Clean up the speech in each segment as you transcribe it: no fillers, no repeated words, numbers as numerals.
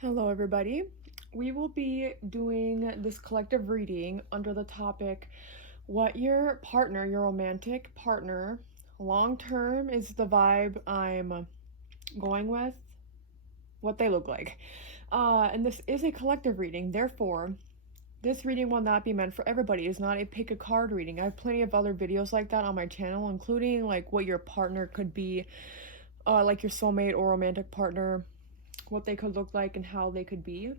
Hello, everybody. We will be doing this collective reading under the topic what your partner, your romantic partner, long term is the vibe I'm going with, what they look like. And this is a collective reading, therefore, this reading will not be meant for everybody. It's not a pick a card reading. I have plenty of other videos like that on my channel, including like what your partner could be, like your soulmate or romantic partner, what they could look like and how they could be.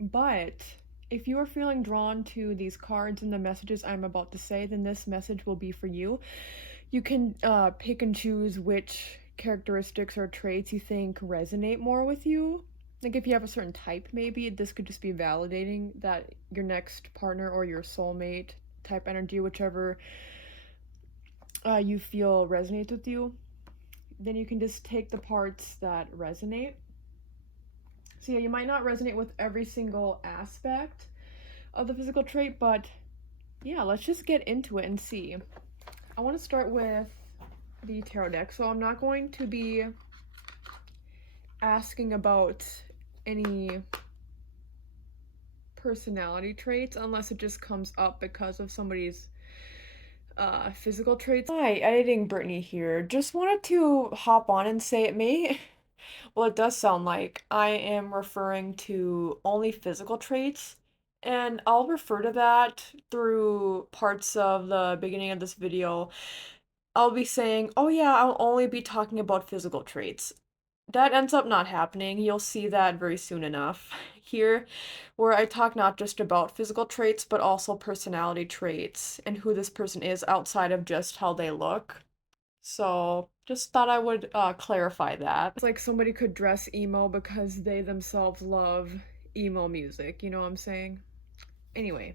But if you are feeling drawn to these cards and the messages I'm about to say, then this message will be for you. You can pick and choose which characteristics or traits you think resonate more with you. Like if you have a certain type, maybe this could just be validating that your next partner or your soulmate type energy, whichever you feel resonates with you. Then you can just take the parts that resonate. So yeah, you might not resonate with every single aspect of the physical trait, but yeah, let's just get into it and see. I want to start with the tarot deck, so I'm not going to be asking about any personality traits unless it just comes up because of somebody's physical traits. Hi, editing Brittney here. Just wanted to hop on and say it may well, it does sound like I am referring to only physical traits, and I'll refer to that through parts of the beginning of this video. I'll be saying, oh yeah, I'll only be talking about physical traits. That ends up not happening. You'll see that very soon enough here, where I talk not just about physical traits, but also personality traits and who this person is outside of just how they look. So, just thought I would clarify that. It's like somebody could dress emo because they themselves love emo music, you know what I'm saying? Anyway,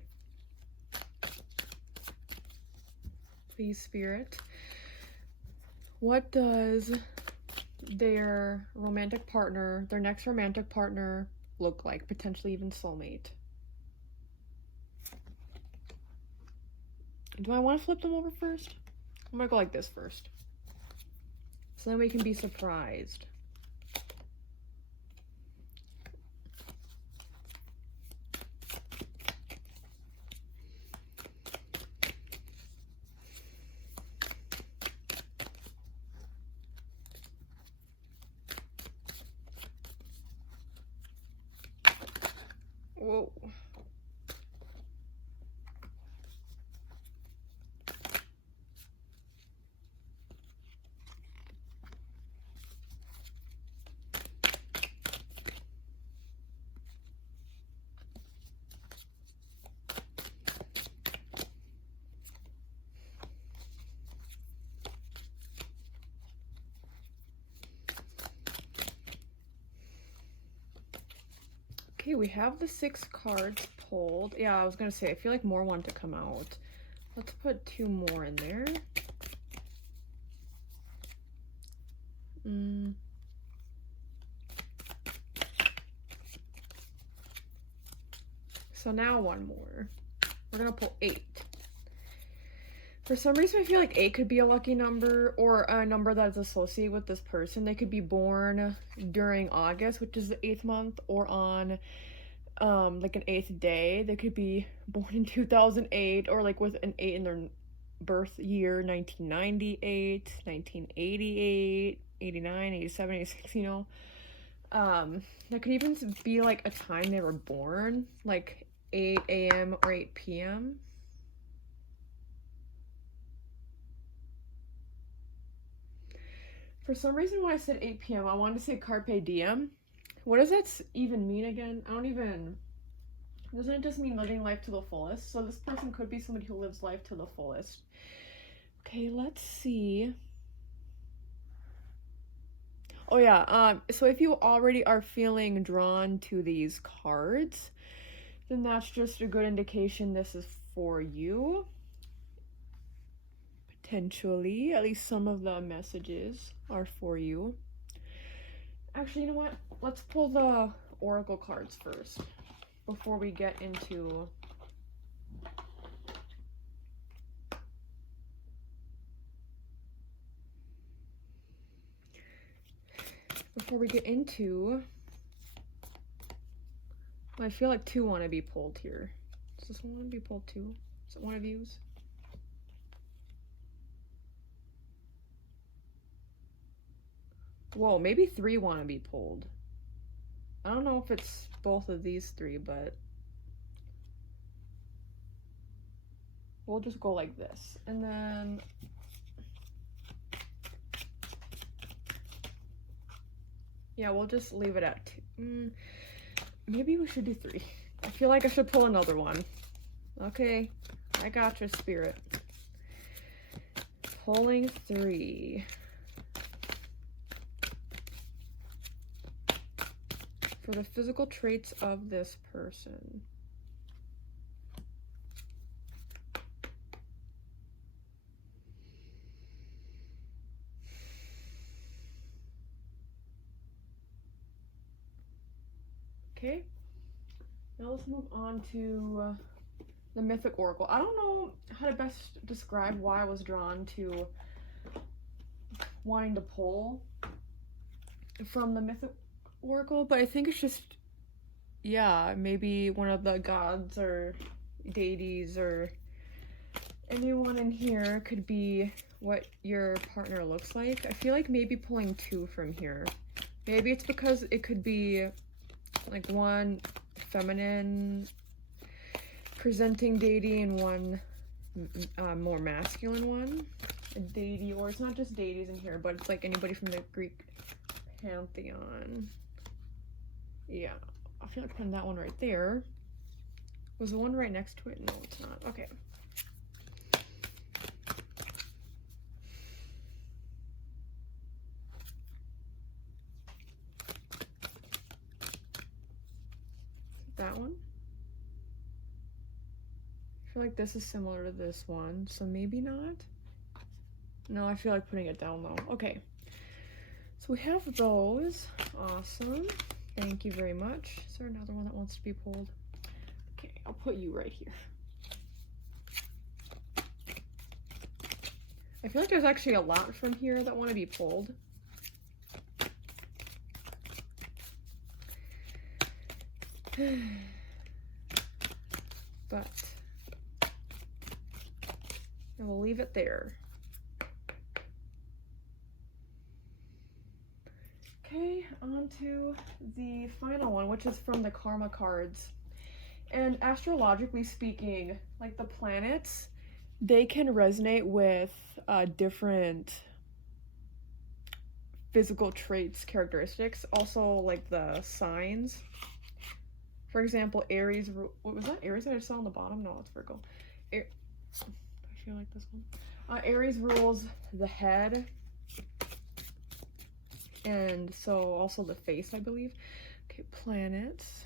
please, Spirit, what does their romantic partner, their next romantic partner, look like? Potentially even soulmate. Do I want to flip them over first? I'm gonna go like this first. So then we can be surprised. Whoa. Okay, we have the 6 cards pulled. Yeah, I was gonna say, I feel like more want to come out. Let's put 2 more in there. So now 1 more. We're gonna pull 8. For some reason, I feel like 8 could be a lucky number or a number that's associated with this person. They could be born during August, which is the 8th month, or on like an 8th day. They could be born in 2008 or like with an 8 in their birth year, 1998, 1988, 89, 87, 86, you know. That could even be like a time they were born, like 8 a.m. or 8 p.m. For some reason, when I said 8 p.m., I wanted to say Carpe Diem. What does that even mean again? I don't even... Doesn't it just mean living life to the fullest? So this person could be somebody who lives life to the fullest. Okay, let's see. Oh yeah, so if you already are feeling drawn to these cards, then that's just a good indication this is for you. Potentially, at least some of the messages are for you. Actually, you know what? Let's pull the oracle cards first before we get into I feel like two want to be pulled here. Does this one want to be pulled too? Is it one of you's? Whoa, maybe three want to be pulled. I don't know if it's both of these three, but we'll just go like this. And then yeah, we'll just leave it at two. Maybe we should do three. I feel like I should pull another one. Okay, I gotcha, spirit. Pulling three. For the physical traits of this person. Okay, now let's move on to the Mythic Oracle. I don't know how to best describe why I was drawn to wanting to pull from the Mythic Oracle, but I think it's just, yeah, maybe one of the gods or deities or anyone in here could be what your partner looks like. I feel like maybe pulling two from here. Maybe it's because it could be like one feminine presenting deity and one more masculine one. A deity, or it's not just deities in here, but it's like anybody from the Greek pantheon. Yeah, I feel like putting that one right there. Was the one right next to it? No, it's not. Okay. That one. I feel like this is similar to this one, so maybe not. No, I feel like putting it down though. Okay. So we have those. Awesome. Thank you very much. Is there another one that wants to be pulled? Okay, I'll put you right here. I feel like there's actually a lot from here that want to be pulled. But I will leave it there. Okay, on to the final one, which is from the Karma cards. And astrologically speaking, like the planets, they can resonate with different physical traits, characteristics. Also, like the signs. For example, Aries, what was that? Aries that I saw on the bottom? No, it's Virgo. I feel like this one. Aries rules the head. And so also the face, I believe. Okay, planets.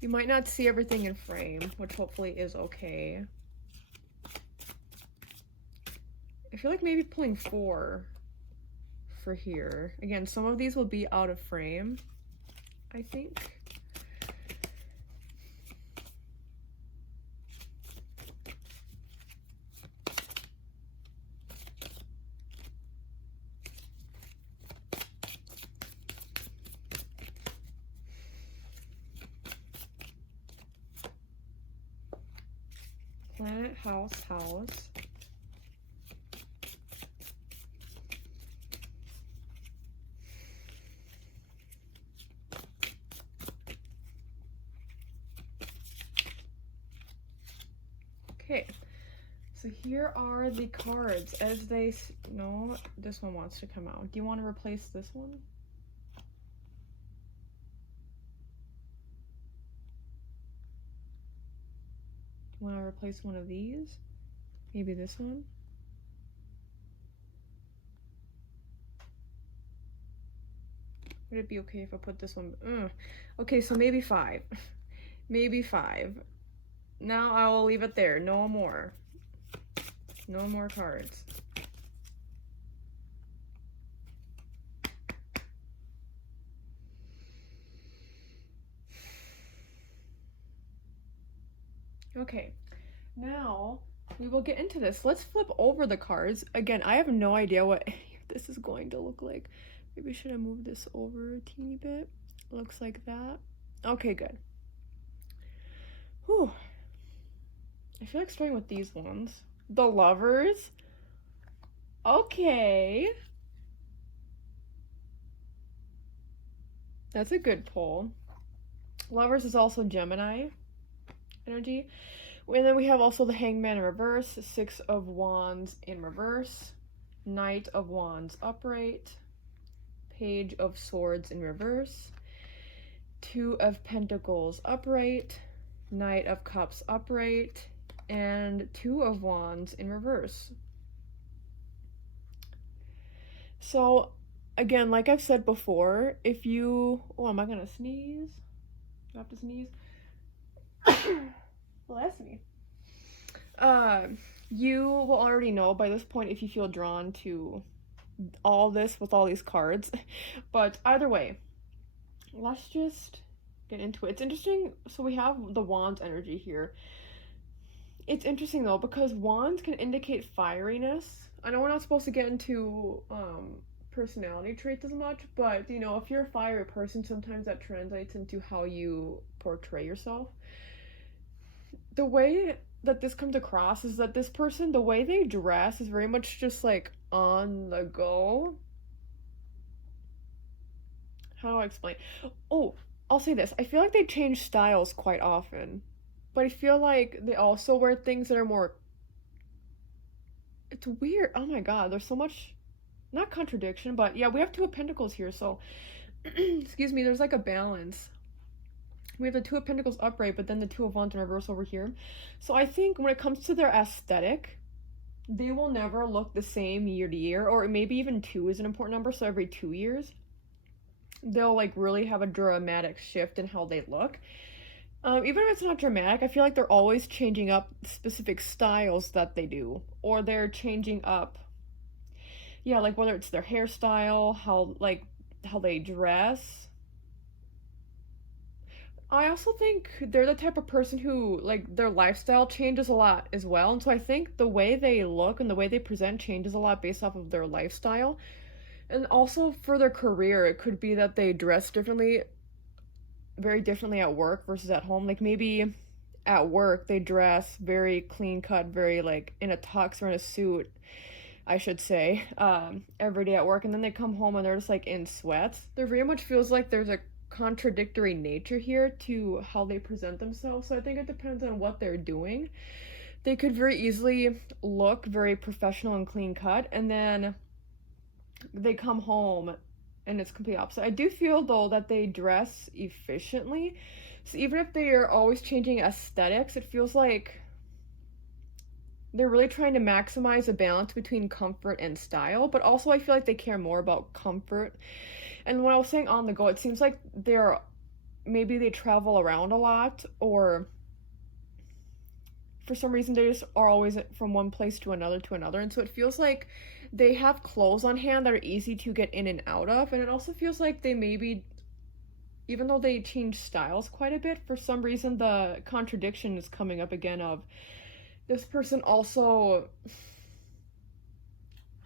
You might not see everything in frame, which hopefully is okay. I feel like maybe pulling 4 for here. Again, some of these will be out of frame, I think. Planet, house. Okay, so here are the cards as they, no, this one wants to come out. Do you want to replace this one? Want to replace one of these? Maybe this one? Would it be okay if I put this one? Okay, so maybe 5. Maybe 5. Now I will leave it there. No more. No more cards. Okay, now we will get into this. Let's flip over the cards. Again, I have no idea what this is going to look like. Maybe should I move this over a teeny bit? Looks like that. Okay, good. Whew. I feel like starting with these ones. The Lovers. Okay. That's a good pull. Lovers is also Gemini energy. And then we have also the Hangman in reverse, Six of Wands in reverse, Knight of Wands upright, Page of Swords in reverse, Two of Pentacles upright, Knight of Cups upright, and Two of Wands in reverse. So, again, like I've said before, if you... Oh, am I gonna sneeze? Do I have to sneeze? Bless me. You will already know by this point if you feel drawn to all this with all these cards. But either way, let's just get into it. It's interesting. So we have the Wands energy here. It's interesting though, because Wands can indicate fieriness. I know we're not supposed to get into personality traits as much, but you know, if you're a fiery person, sometimes that translates into how you portray yourself. The way that this comes across is that this person, the way they dress is very much just like on the go. How do I explain? Oh, I'll say this. I feel like they change styles quite often, but I feel like they also wear things that are more... It's weird. Oh my god, there's so much... Not contradiction, but yeah, we have Two of Pentacles here, so... Excuse me, there's like a balance. We have the Two of Pentacles upright, but then the Two of Wands in reverse over here. So I think when it comes to their aesthetic, they will never look the same year to year, or maybe even 2 is an important number, so every 2 years. They'll like really have a dramatic shift in how they look. Even if it's not dramatic, I feel like they're always changing up specific styles that they do, or they're changing up, yeah, like whether it's their hairstyle, how they dress. I also think they're the type of person who, like, their lifestyle changes a lot as well, and so I think the way they look and the way they present changes a lot based off of their lifestyle. And also for their career, it could be that they dress differently, very differently at work versus at home. Like maybe at work they dress very clean cut, very like in a tux or in a suit, I should say, every day at work, and then they come home and they're just like in sweats. There very much feels like there's a contradictory nature here to how they present themselves. So I think it depends on what they're doing. They could very easily look very professional and clean cut, and then they come home and it's complete opposite. I do feel though that they dress efficiently. So even if they are always changing aesthetics, it feels like they're really trying to maximize a balance between comfort and style, but also I feel like they care more about comfort. And when I was saying on the go, it seems like maybe they travel around a lot, or for some reason they just are always from one place to another, and so it feels like they have clothes on hand that are easy to get in and out of. And it also feels like they maybe, even though they change styles quite a bit, for some reason the contradiction is coming up again of this person also...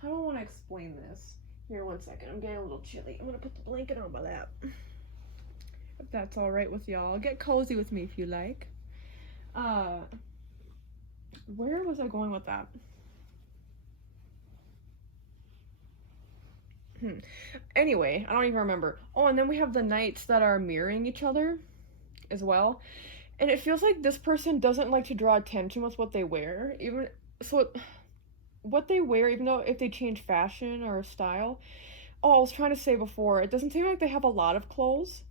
How do I want to explain this? Here, 1 second. I'm getting a little chilly. I'm gonna put the blanket on my lap. If that's alright with y'all. Get cozy with me if you like. Where was I going with that? Anyway, I don't even remember. Oh, and then we have the knights that are mirroring each other as well. And it feels like this person doesn't like to draw attention with what they wear. What they wear, even though if they change fashion or style. Oh, I was trying to say before, it doesn't seem like they have a lot of clothes.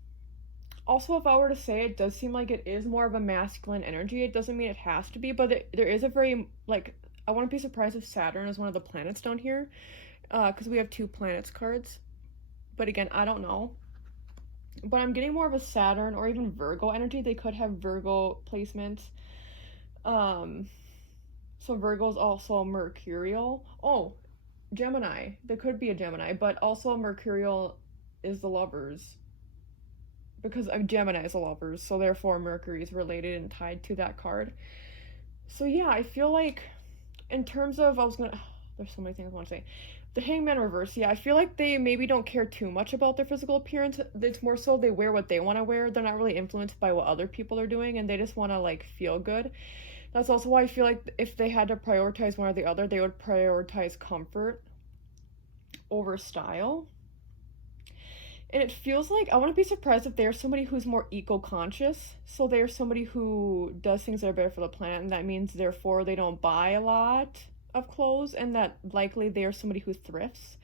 Also, if I were to say, it does seem like it is more of a masculine energy. It doesn't mean it has to be, but there is a very, like, I wouldn't be surprised if Saturn is one of the planets down here, because we have 2 planets cards. But again, I don't know. But I'm getting more of a Saturn or even Virgo energy. They could have Virgo placements. So Virgo is also mercurial. Oh, Gemini. There could be a Gemini, but also mercurial is the Lovers. Because Gemini is a Lovers, so therefore Mercury is related and tied to that card. So yeah, I feel like in terms of, there's so many things I want to say. The Hangman reverse, yeah, I feel like they maybe don't care too much about their physical appearance. It's more so they wear what they want to wear. They're not really influenced by what other people are doing, and they just want to like feel good. That's also why I feel like if they had to prioritize one or the other, they would prioritize comfort over style. And it feels like I wouldn't be surprised if they're somebody who's more eco-conscious. So they're somebody who does things that are better for the planet, and that means therefore they don't buy a lot of clothes, and that likely they're somebody who thrifts.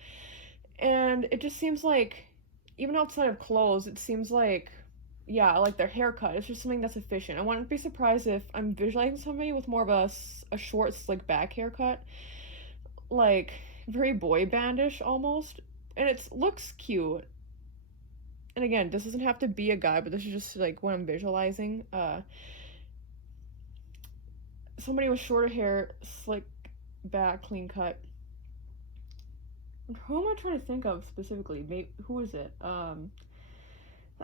And it just seems like, even outside of clothes, it seems like, yeah, like their haircut. It's just something that's efficient. I wouldn't be surprised if I'm visualizing somebody with more of a short, slick back haircut, like very boy bandish almost, and it looks cute. And again, this doesn't have to be a guy, but this is just like what I'm visualizing. Somebody with shorter hair, slick back, clean cut. Who am I trying to think of specifically? Maybe who is it? I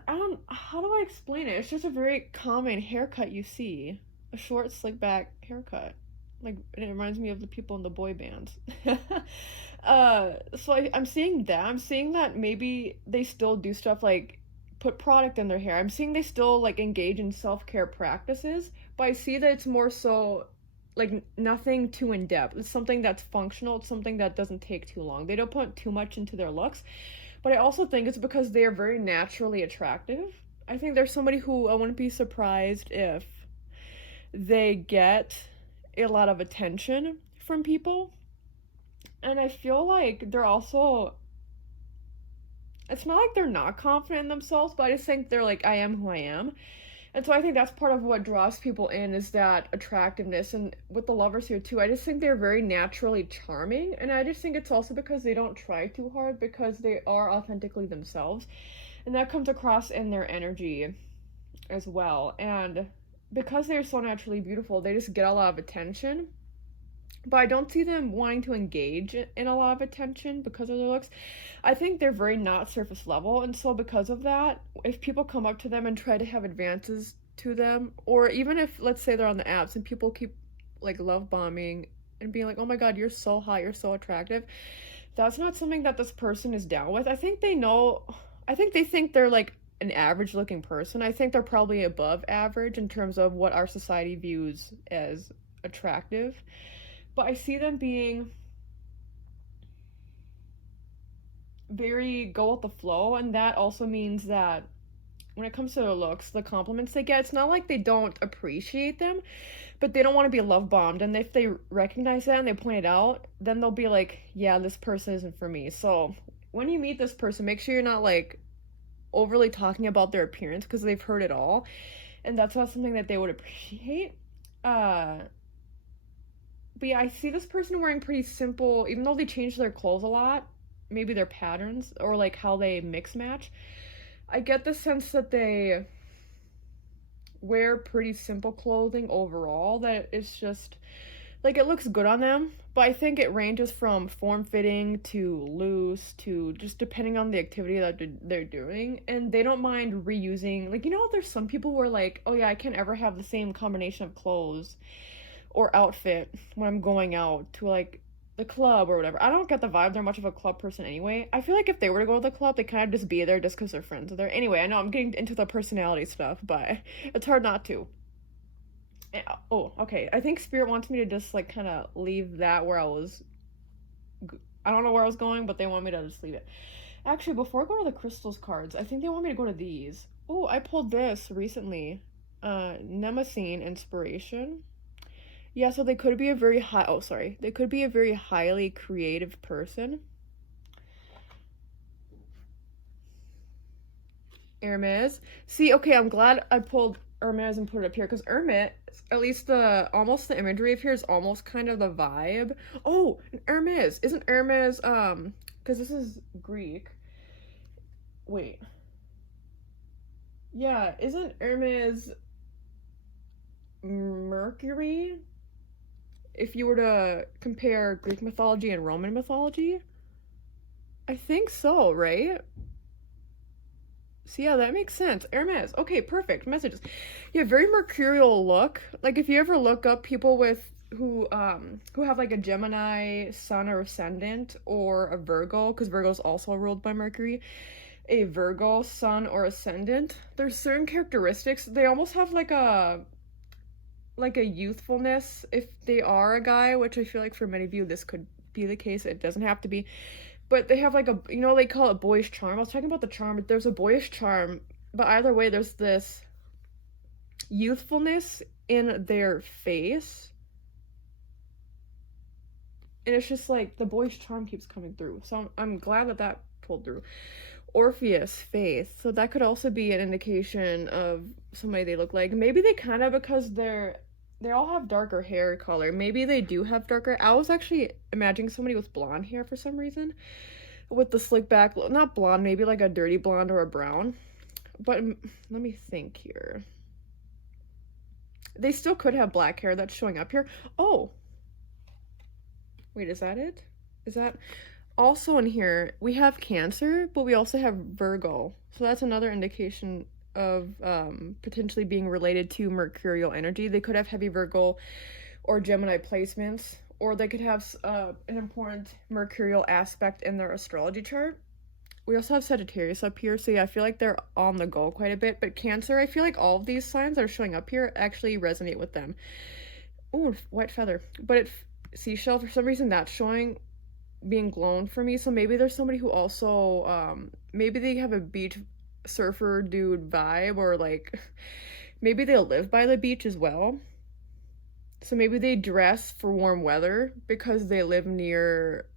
don't. How do I explain it? It's just a very common haircut you see, a short, slick back haircut. Like, it reminds me of the people in the boy bands. So I'm seeing that. I'm seeing that maybe they still do stuff like put product in their hair. I'm seeing they still like engage in self-care practices, but I see that it's more so like nothing too in depth. It's something that's functional. It's something that doesn't take too long. They don't put too much into their looks, but I also think it's because they are very naturally attractive. I think there's somebody who I wouldn't be surprised if they get a lot of attention from people. And I feel like they're also, it's not like they're not confident in themselves, but I just think they're like, I am who I am. And so I think that's part of what draws people in, is that attractiveness. And with the lovers here too, I just think they're very naturally charming. And I just think it's also because they don't try too hard, because they are authentically themselves. And that comes across in their energy as well. And because they're so naturally beautiful, they just get a lot of attention. But I don't see them wanting to engage in a lot of attention because of their looks. I think they're very not surface level, and so because of that, if people come up to them and try to have advances to them, or even if, let's say, they're on the apps and people keep like love bombing and being like, oh my god, you're so hot, you're so attractive, that's not something that this person is down with. I think they know, I think they think they're like an average looking person. I think they're probably above average in terms of what our society views as attractive. But I see them being very go with the flow, and that also means that when it comes to their looks, the compliments they get, it's not like they don't appreciate them, but they don't want to be love bombed. And if they recognize that and they point it out, then they'll be like, yeah, this person isn't for me. So when you meet this person, make sure you're not like overly talking about their appearance, because they've heard it all, and that's not something that they would appreciate. But yeah, I see this person wearing pretty simple, even though they change their clothes a lot, maybe their patterns or like how they mix match. I get the sense that they wear pretty simple clothing overall, that it's just like it looks good on them, but I think it ranges from form-fitting to loose to just depending on the activity that they're doing. And they don't mind reusing, like, you know, there's some people who are like, oh yeah, I can't ever have the same combination of clothes or outfit when I'm going out to like the club or whatever. I don't get the vibe they're much of a club person anyway. I feel like if they were to go to the club, they kind of just be there just because their friends are there. Anyway, I know I'm getting into the personality stuff, but it's hard not to. Oh, okay. I think Spirit wants me to just like kind of leave that where I was. I don't know where I was going, but they want me to just leave it. Actually, before I go to the crystals cards, I think they want me to go to these. Oh, I pulled this recently. Nemesine Inspiration. Yeah, so they could be a very they could be a very highly creative person. Hermes. See, okay, I'm glad I pulled Hermes and put it up here, because Hermes, at least almost the imagery of here is almost kind of the vibe. Oh, Hermes. Isn't Hermes, because this is Greek. Wait. Yeah, isn't Hermes Mercury? If you were to compare Greek mythology and Roman mythology? I think so, right? So yeah, that makes sense. Hermes. Okay, perfect. Messages. Yeah, very mercurial look. Like if you ever look up people who have like a Gemini sun or ascendant, or a Virgo, because Virgo's also ruled by Mercury, a Virgo sun or ascendant, there's certain characteristics. They almost have like a youthfulness if they are a guy, which I feel like for many of you this could be the case. It doesn't have to be. But they have like a, you know, they call it boyish charm. I was talking about the charm, but there's a boyish charm. But either way, there's this youthfulness in their face. And it's just like the boyish charm keeps coming through. So I'm glad that that pulled through. Orpheus, faith. So that could also be an indication of somebody they look like. Maybe they kind of, because they all have darker hair color. Maybe they do have darker. I was actually imagining somebody with blonde hair for some reason. With the slick back, not blonde, maybe like a dirty blonde or a brown. But let me think here. They still could have black hair that's showing up here. Oh. Wait, is that it? Is that... Also in here, we have Cancer, but we also have Virgo. So that's another indication of potentially being related to mercurial energy. They could have heavy Virgo or Gemini placements, or they could have an important mercurial aspect in their astrology chart. We also have Sagittarius up here, so yeah, I feel like they're on the go quite a bit. But Cancer, I feel like all of these signs that are showing up here actually resonate with them. Oh, white feather. But seashell, for some reason, that's showing being blown for me. So maybe there's somebody who also maybe they have a beach surfer dude vibe, or like maybe they'll live by the beach as well. So maybe they dress for warm weather because they live near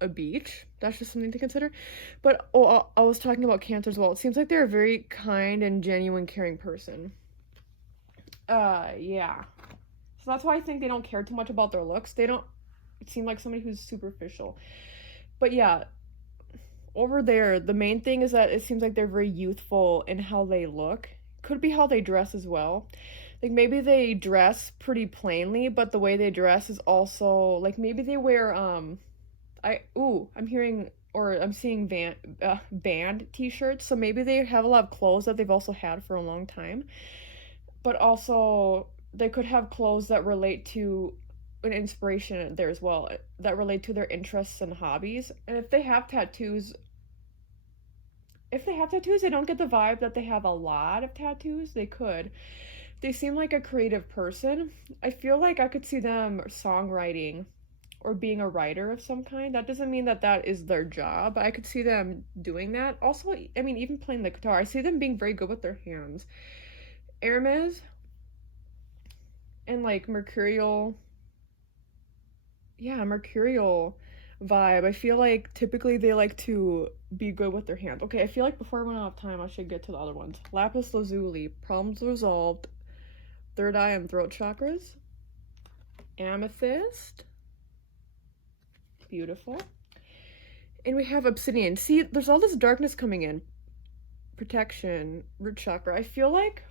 a beach. That's just something to consider. But I was talking about Cancer as well. It seems like they're a very kind and genuine, caring person. Yeah. So that's why I think they don't care too much about their looks. They don't seem like somebody who's superficial. But yeah, over there, the main thing is that it seems like they're very youthful in how they look. Could be how they dress as well. Like maybe they dress pretty plainly, but the way they dress is also like maybe they wear I'm seeing band t-shirts. So maybe they have a lot of clothes that they've also had for a long time. But also they could have clothes that relate to an inspiration there as well, that relate to their interests and hobbies. And if they have tattoos, they don't get the vibe that they have a lot of tattoos. They could. They seem like a creative person. I feel like I could see them songwriting or being a writer of some kind. That doesn't mean that that is their job. I could see them doing that. Also, I mean, even playing the guitar. I see them being very good with their hands. Hermes and like mercurial vibe. I feel like typically they like to be good with their hands. Okay, I feel like before I run out of time, I should get to the other ones. Lapis lazuli, problems resolved, third eye and throat chakras. Amethyst, beautiful. And we have obsidian. See, there's all this darkness coming in. Protection, root chakra. I feel like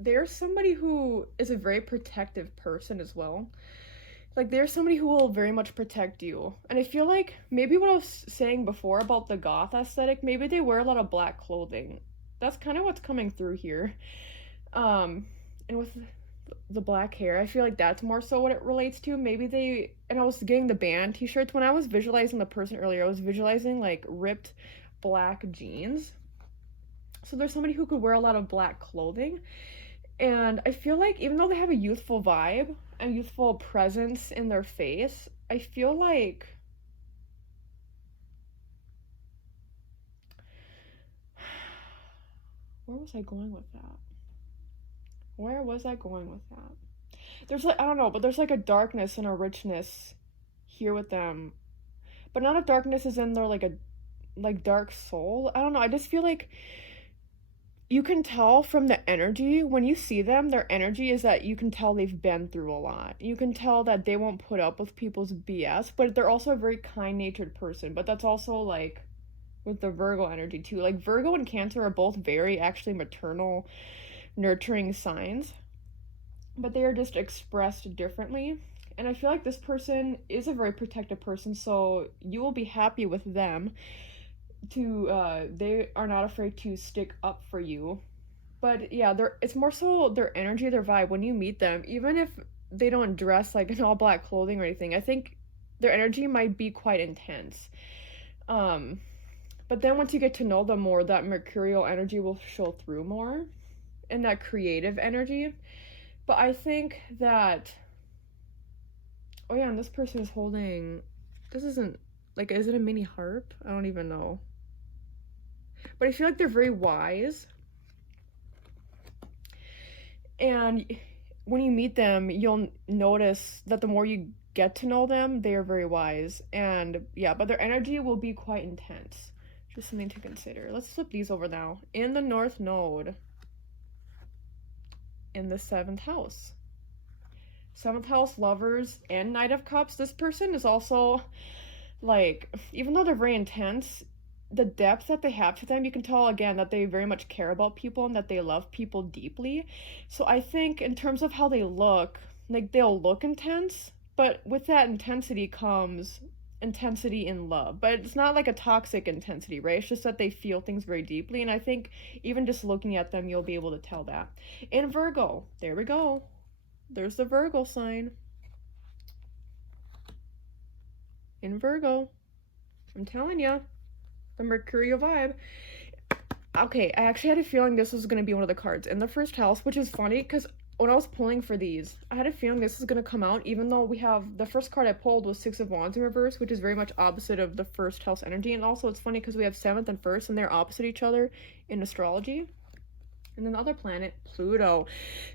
there's somebody who is a very protective person as well. Like, there's somebody who will very much protect you. And I feel like maybe what I was saying before about the goth aesthetic, maybe they wear a lot of black clothing. That's kind of what's coming through here. And with the black hair, I feel like that's more so what it relates to. Maybe they, and I was getting the band t-shirts. When I was visualizing the person earlier, I was visualizing like ripped black jeans. So there's somebody who could wear a lot of black clothing. And I feel like even though they have a youthful vibe, a youthful presence in their face, I feel like where was I going with that? There's like, I don't know, but there's like a darkness and a richness here with them. But not a darkness as in they're like a dark soul. I don't know. I just feel like you can tell from the energy when you see them, their energy is that you can tell they've been through a lot. You can tell that they won't put up with people's BS, but they're also a very kind-natured person. But that's also like with the Virgo energy too. Like Virgo and Cancer are both very actually maternal, nurturing signs, but they are just expressed differently. And I feel like this person is a very protective person, so you will be happy with them. They are not afraid to stick up for you. But yeah, it's more so their energy, their vibe when you meet them. Even if they don't dress like in all black clothing or anything. I think their energy might be quite intense. But then once you get to know them more, that mercurial energy will show through more, and that creative energy. But I think that, oh yeah, and this person is holding, this isn't, like, is it a mini harp? I don't even know. But I feel like they're very wise. And when you meet them, you'll notice that the more you get to know them, they are very wise. And yeah, but their energy will be quite intense. Just something to consider. Let's flip these over now. In the North Node, in the 7th house. 7th house, Lovers, and Knight of Cups. This person is also, like, even though they're very intense, the depth that they have to them, you can tell again that they very much care about people and that they love people deeply. So I think in terms of how they look, like, they'll look intense, but with that intensity comes intensity in love. But it's not like a toxic intensity, right? It's just that they feel things very deeply, and I think even just looking at them, you'll be able to tell that. In Virgo, there we go. There's the Virgo sign. In Virgo, I'm telling you, the mercurial vibe. Okay, I actually had a feeling this was going to be one of the cards in the 1st house, which is funny because when I was pulling for these, I had a feeling this was going to come out, even though we have the first card I pulled was 6 of Wands in reverse, which is very much opposite of the 1st house energy. And also it's funny because we have 7th and 1st, and they're opposite each other in astrology. And then the other planet, Pluto.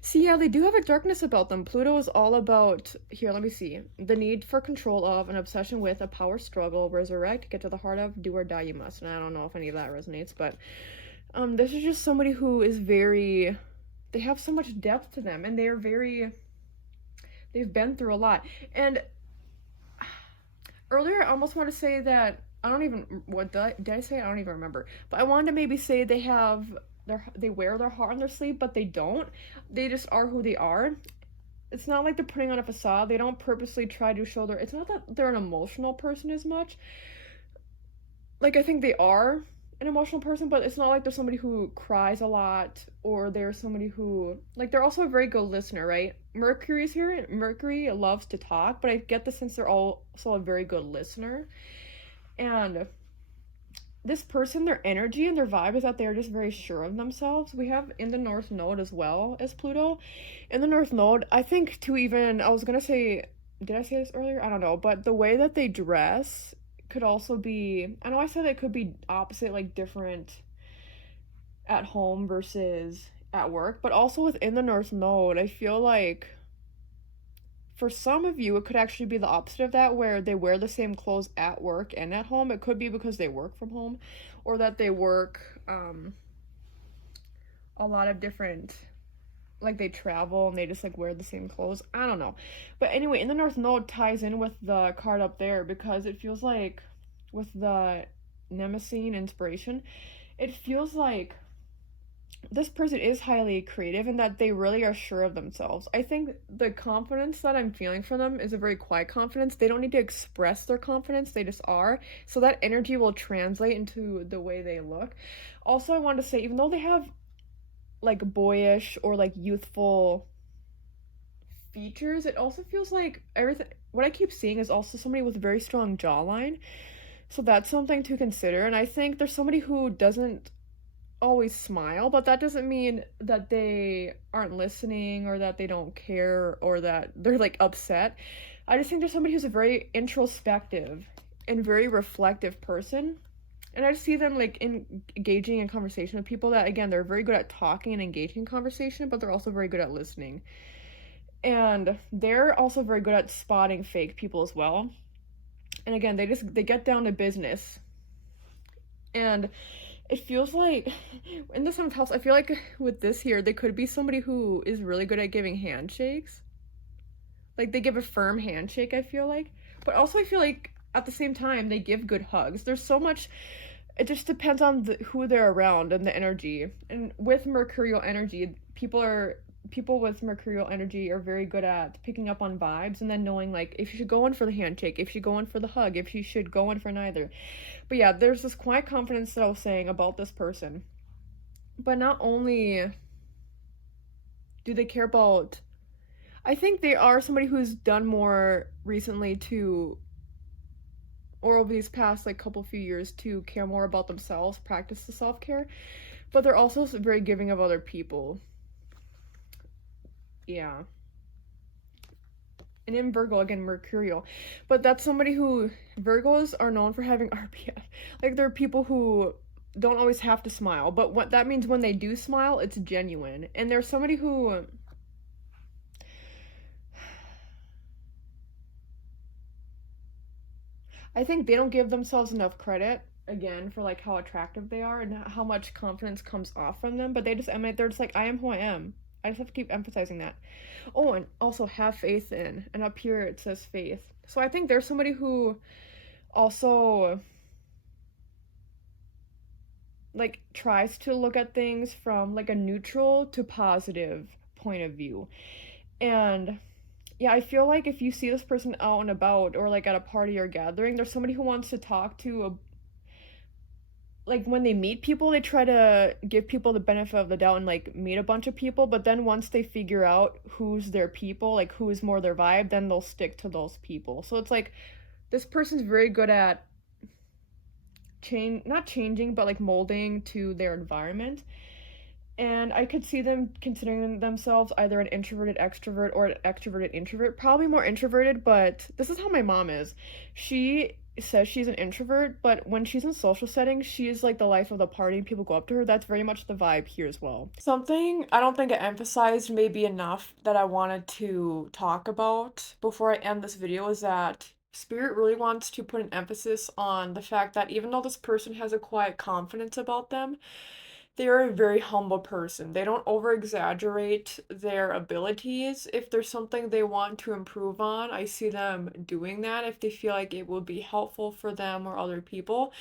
See, yeah, they do have a darkness about them. Pluto is all about, here, let me see, the need for control of, an obsession with, a power struggle, resurrect, get to the heart of, do or die you must. And I don't know if any of that resonates, but this is just somebody who is very, they have so much depth to them, and they're very, they've been through a lot. And earlier I almost want to say that, I don't even, what did I say? I don't even remember. But I wanted to maybe say they have, they wear their heart on their sleeve, but they don't. They just are who they are. It's not like they're putting on a facade. They don't purposely try to show their, it's not that they're an emotional person as much. Like, I think they are an emotional person, but it's not like they're somebody who cries a lot, or they're somebody who, like, they're also a very good listener, right? Mercury's here. Mercury loves to talk, but I get the sense they're also a very good listener. And this person, their energy and their vibe is that they're just very sure of themselves. We have in the North Node as well as Pluto. In the North Node, I think to even, I was gonna say, did I say this earlier? I don't know, but the way that they dress could also be, I know I said it could be opposite, like different at home versus at work, but also within the North Node, I feel like for some of you, it could actually be the opposite of that, where they wear the same clothes at work and at home. It could be because they work from home, or that they work a lot of different, like they travel and they just like wear the same clothes. I don't know. But anyway, in the North Node ties in with the card up there, because it feels like with the Nemesine inspiration, it feels like this person is highly creative and that they really are sure of themselves. I think the confidence that I'm feeling from them is a very quiet confidence. They don't need to express their confidence, they just are. So that energy will translate into the way they look. Also, I want to say, even though they have like boyish or like youthful features, it also feels like everything, what I keep seeing is also somebody with a very strong jawline. So that's something to consider. And I think there's somebody who doesn't always smile, but that doesn't mean that they aren't listening or that they don't care or that they're like upset. I just think there's somebody who's a very introspective and very reflective person, and I just see them like engaging in conversation with people that, again, they're very good at talking and engaging in conversation, but they're also very good at listening, and they're also very good at spotting fake people as well. And again, they get down to business. And it feels like in the 7th house, I feel like with this here, they could be somebody who is really good at giving handshakes. Like, they give a firm handshake, I feel like. But also, I feel like at the same time, they give good hugs. There's so much, it just depends on who they're around and the energy. And with mercurial energy, people with mercurial energy are very good at picking up on vibes and then knowing, like, if you should go in for the handshake, if you should go in for the hug, if you should go in for neither. But yeah, there's this quiet confidence that I was saying about this person. But not only do they care about, I think they are somebody who's done more recently to, or over these past like couple few years, to care more about themselves, practice the self-care, but they're also very giving of other people. Yeah. And in Virgo, again, Mercurial. But that's somebody who, Virgos are known for having RPF. Like, they're people who don't always have to smile, but what that means, when they do smile, it's genuine. And there's somebody who, I think they don't give themselves enough credit, again, for like how attractive they are and how much confidence comes off from them, but they just emanate, they're just like, I am who I am. I just have to keep emphasizing that. Oh, and also have faith in, and up here it says faith. So I think there's somebody who also like tries to look at things from like a neutral to positive point of view. And yeah, I feel like if you see this person out and about or like at a party or gathering, there's somebody who wants to talk to like when they meet people, they try to give people the benefit of the doubt and like meet a bunch of people, but then once they figure out who's their people, like who is more their vibe, then they'll stick to those people. So it's like this person's very good at not changing, but like molding to their environment. And I could see them considering themselves either an introverted extrovert or an extroverted introvert. Probably more introverted, but this is how my mom is. She says she's an introvert, but when she's in social settings, she is like the life of the party and people go up to her. That's very much the vibe here as well. Something I don't think I emphasized maybe enough that I wanted to talk about before I end this video is that Spirit really wants to put an emphasis on the fact that even though this person has a quiet confidence about them, they are a very humble person. They don't over exaggerate their abilities. If there's something they want to improve on, I see them doing that if they feel like it will be helpful for them or other people.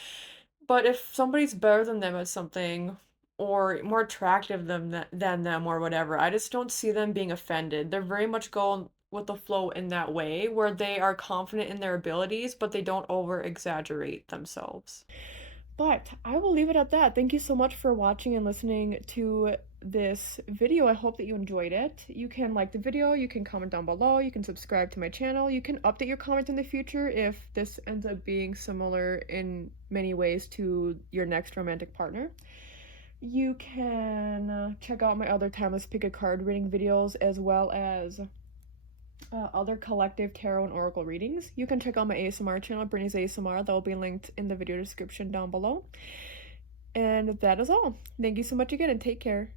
But if somebody's better than them at something or more attractive than them or whatever, I just don't see them being offended. They're very much going with the flow in that way where they are confident in their abilities, but they don't over exaggerate themselves. But I will leave it at that. Thank you so much for watching and listening to this video. I hope that you enjoyed it. You can like the video, you can comment down below, you can subscribe to my channel, you can update your comments in the future if this ends up being similar in many ways to your next romantic partner. You can check out my other timeless pick a card reading videos as well as other collective tarot and oracle readings. You can check out my ASMR channel, Brittney's ASMR. That will be linked in the video description down below. And that is all. Thank you so much again and take care.